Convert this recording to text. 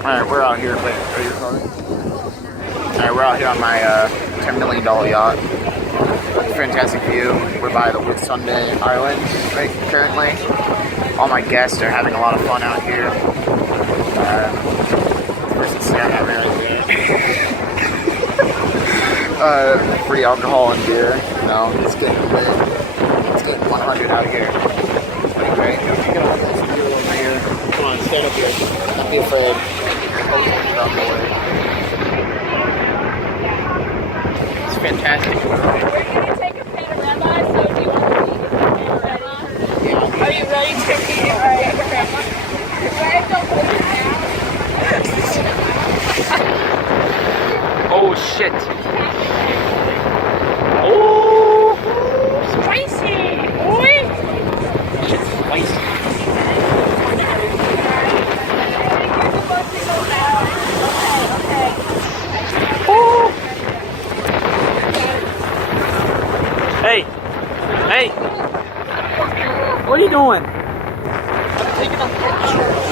Alright, we're out here. Wait, are you recording? Alright, we're out here on my $10 million yacht. Fantastic view. We're by the Whitsunday Island right currently. All my guests are having a lot of fun out here. Person's staring at me right there. Free alcohol and beer. You know, it's getting lit. It's getting 100 out here. It's pretty great. You got a nice view over here. Come on, stand up here. Don't be afraid. It's fantastic. We're going to take a panorama, so if you want to be a panorama. Yeah. Are you ready to be a panorama? Oh shit! Oh! Spicy! Boy! Shit's spicy. Hey! Hey! What are you doing? I'm taking a picture.